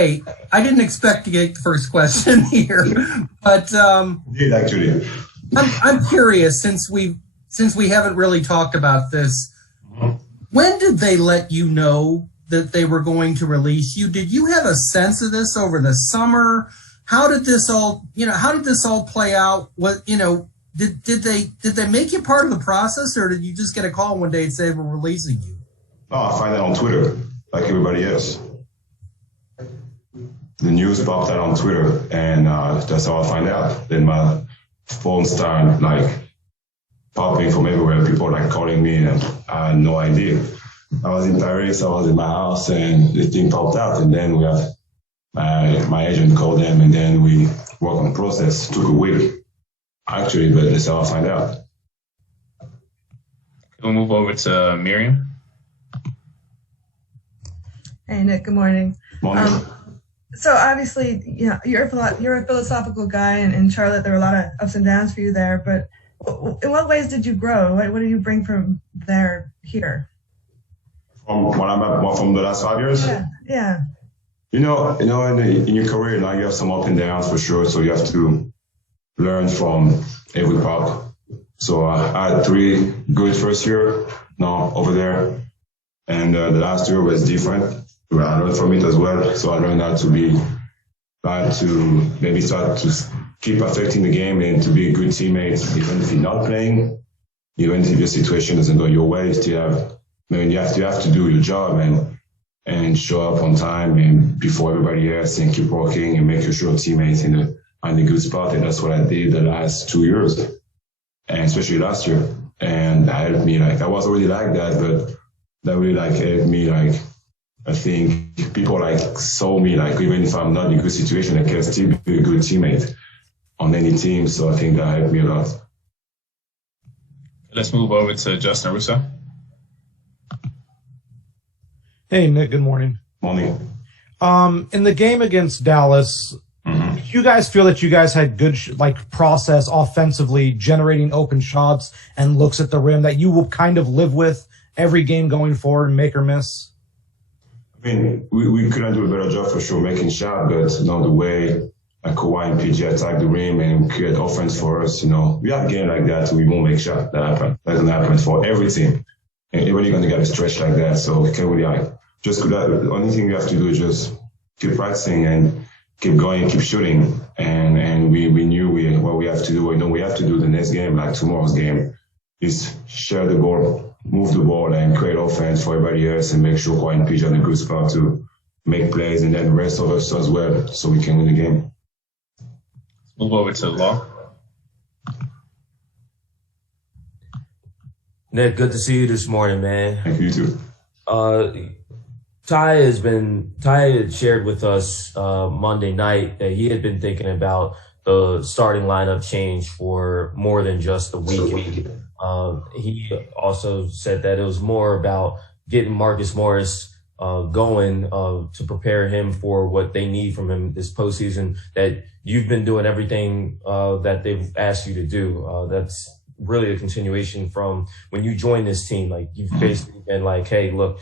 Hey, I didn't expect to get the first question here, but did actually. I'm curious, since we haven't really talked about this. When did they let you know that they were going to release you? Did you have a sense of this over the summer? How did this all play out? What, did they make you part of the process, or did you just get a call one day and say we're releasing you? Oh, I find that on Twitter, like everybody else. The news popped out on Twitter, and that's how I find out. Then my phone started popping from everywhere. People calling me, and I had no idea. I was in Paris, I was in my house, and the thing popped out. And then we have my agent called them, and then we worked on the process. It took a week, actually, but that's how I find out. We'll move over to Miriam. Hey, Nick. Good morning. Morning. So obviously, you're a philosophical guy, and in Charlotte there were a lot of ups and downs for you there. But in what ways did you grow? What did you bring from there here? From the last 5 years? Yeah. In your career now you have some up and downs for sure. So you have to learn from every part. So I had 3 good first year now over there, and the last year was different. I learned from it as well. So I learned how to maybe start to keep affecting the game and to be a good teammate, even if you're not playing, even if your situation doesn't go your way. You have to do your job and show up on time and before everybody else, and keep working and make sure teammates in a good spot. And that's what I did the last 2 years, and especially last year. And that helped me. I was already like that, but that really helped me. I think people saw me even if I'm not in a good situation, I can still be a good teammate on any team. So I think that helped me a lot. Let's move over to Justin Russo. Hey, Nick. Good morning. Morning. In the game against Dallas, did you guys feel that you guys had good process offensively, generating open shots and looks at the rim that you will kind of live with every game going forward, make or miss? I mean, we couldn't do a better job for sure making shots, but not the way Kawhi and PG attack the rim and create offense for us. We have games like that, so we won't make shots. That doesn't happen for every team. And everybody's going to get a stretch like that, so we can't really the only thing we have to do is just keep practicing and keep going, keep shooting. And we knew what we have to do. We know we have to do the next game, like tomorrow's game, is share the ball, move the ball, and create offense for everybody else, and make sure Kawhi and PG are in a good spot to make plays, and then the rest of us as well, so we can win the game. Move over to Law. Nick, good to see you this morning, man. Thank you, you too. Ty had shared with us Monday night that he had been thinking about the starting lineup change for more than just a week. He also said that it was more about getting Marcus Morris going to prepare him for what they need from him this postseason, that you've been doing everything that they've asked you to do. That's really a continuation from when you joined this team. You've basically been hey, look,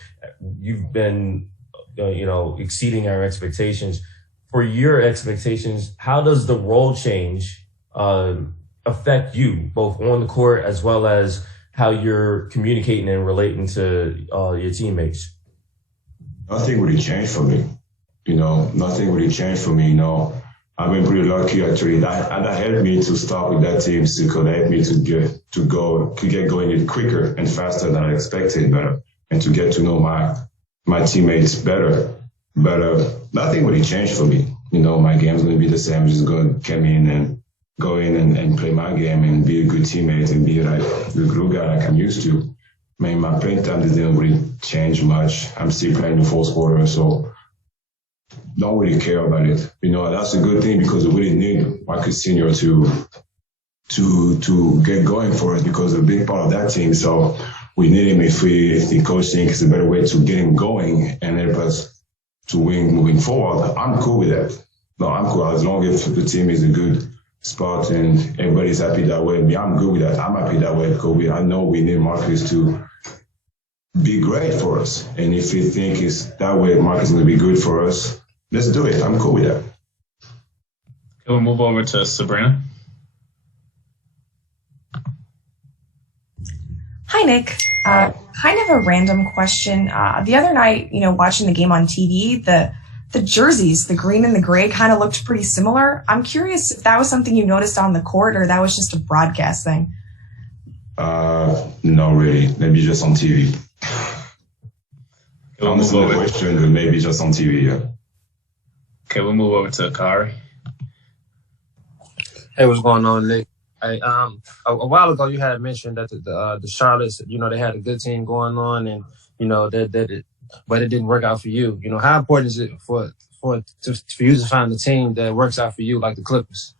you've been, exceeding our expectations. For your expectations, how does the role change affect you, both on the court as well as how you're communicating and relating to your teammates? Nothing really changed for me. Nothing really changed for me. I've been pretty lucky actually. That helped me to start with that team, to help me to get going quicker and faster than I expected, and to get to know my teammates better. But nothing really changed for me. My game's going to be the same. I'm just going to come in and go in and play my game and be a good teammate and be the glue guy like I'm used to. My playing time didn't really change much. I'm still playing the fourth quarter, so don't really care about it. That's a good thing, because we really need Marcus Senior to get going for us, because a big part of that team. So we need him if the coach thinks it's a better way to get him going and help us to win moving forward. I'm cool with that. No, I'm cool as long as the team is a good spot and everybody's happy that way. I'm good with that. I'm happy that way, because I know we need Marcus to be great for us. And if we think it's that way, Marcus is going to be good for us, let's do it. I'm cool with that. Okay, we'll move over to Sabrina. Hi, Nick. Kind of a random question. The other night, watching the game on TV, the jerseys, the green and the gray, kind of looked pretty similar. I'm curious if that was something you noticed on the court or that was just a broadcast thing. Not really. Maybe just on TV. We'll move over. Question, but maybe just on TV. Yeah. Okay, we'll move over to Kari. Hey, what's going on, Nick? Hey, a while ago you had mentioned that the Charlottes, they had a good team going on, and but it didn't work out for you. How important is it for you to find a team that works out for you, like the Clippers?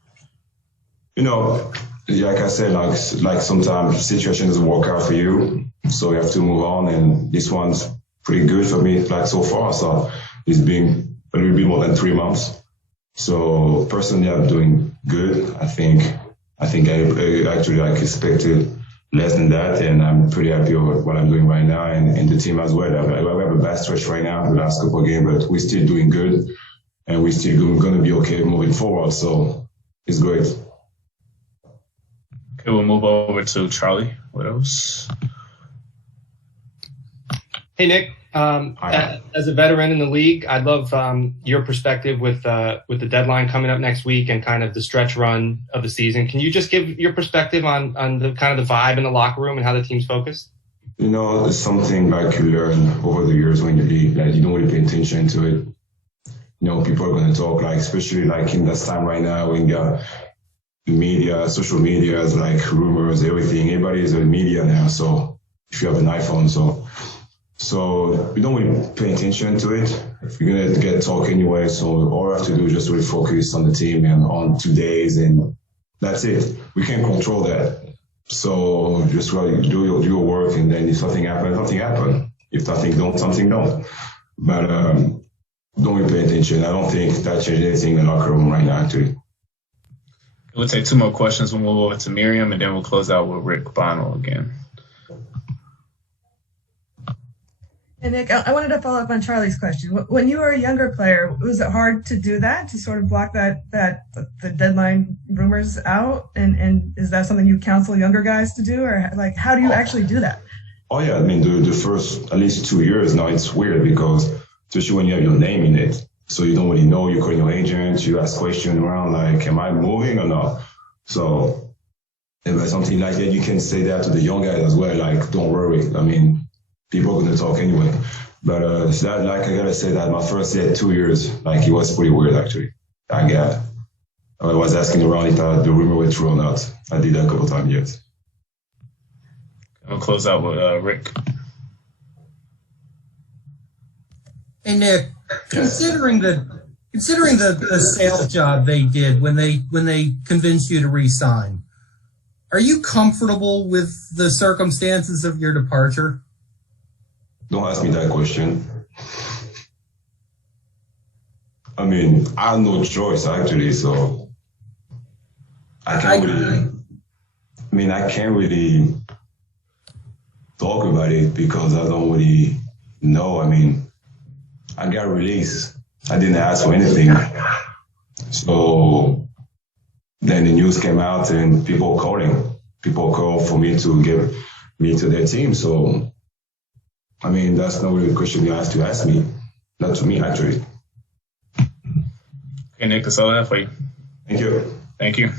Like I said, like sometimes situation doesn't work out for you, so you have to move on. And this one's pretty good for me, like so far. So it's been a little bit more than 3 months. So personally, I'm doing good. I think I actually expected less than that, and I'm pretty happy with what I'm doing right now and the team as well. We have a bad stretch right now, the last couple of games, but we're still doing good, and we're still going to be okay moving forward. So it's great. Okay, we'll move over to Charlie. What else? Hey, Nick. As a veteran in the league, I'd love your perspective with the deadline coming up next week and kind of the stretch run of the season. Can you just give your perspective on the kind of the vibe in the locker room and how the team's focused? It's something like you learn over the years when you leave, like you don't really pay attention to it. People are going to talk, like especially like in this time right now when you got media, social media, like rumors, everything. Everybody is in media now. So if you have an iPhone, so we don't really pay attention to it. If we're going to get talk anyway, so all we have to do is just really focus on the team and on 2 days, and that's it. We can't control that. So just really do your work, and then if something happens, something happens. If nothing don't, something don't. But don't really pay attention. I don't think that changed anything in the locker room right now, actually. We'll take 2 more questions. We'll move over to Miriam, and then we'll close out with Rick Bonnell again. And Nick, I wanted to follow up on Charlie's question. When you were a younger player, was it hard to do that, to sort of block the deadline rumors out? And is that something you counsel younger guys to do, or like how do you actually do that? Oh yeah, I mean the first at least 2 years now it's weird because especially when you have your name in it, so you don't really know. You call your agent, you ask questions around like, am I moving or not? So if there's something like that, you can say that to the young guys as well. Like, don't worry. I mean, people are going to talk anyway. But I gotta say that my first 2 years, like it was pretty weird actually. I was asking around if the rumor was true or not. I did that a couple of times, yes. I'll close out with Rick. Hey Nick, considering the sales job they did when they convinced you to re-sign, are you comfortable with the circumstances of your departure? Don't ask me that question. I mean, I have no choice actually, so I can't really talk about it because I don't really know. I mean, I got released. I didn't ask for anything. So then the news came out and people called for me to give me to their team. So I mean, that's not really a question you have to ask me. Not to me, actually. Okay, Nick, that's all I have for you. Thank you. Thank you.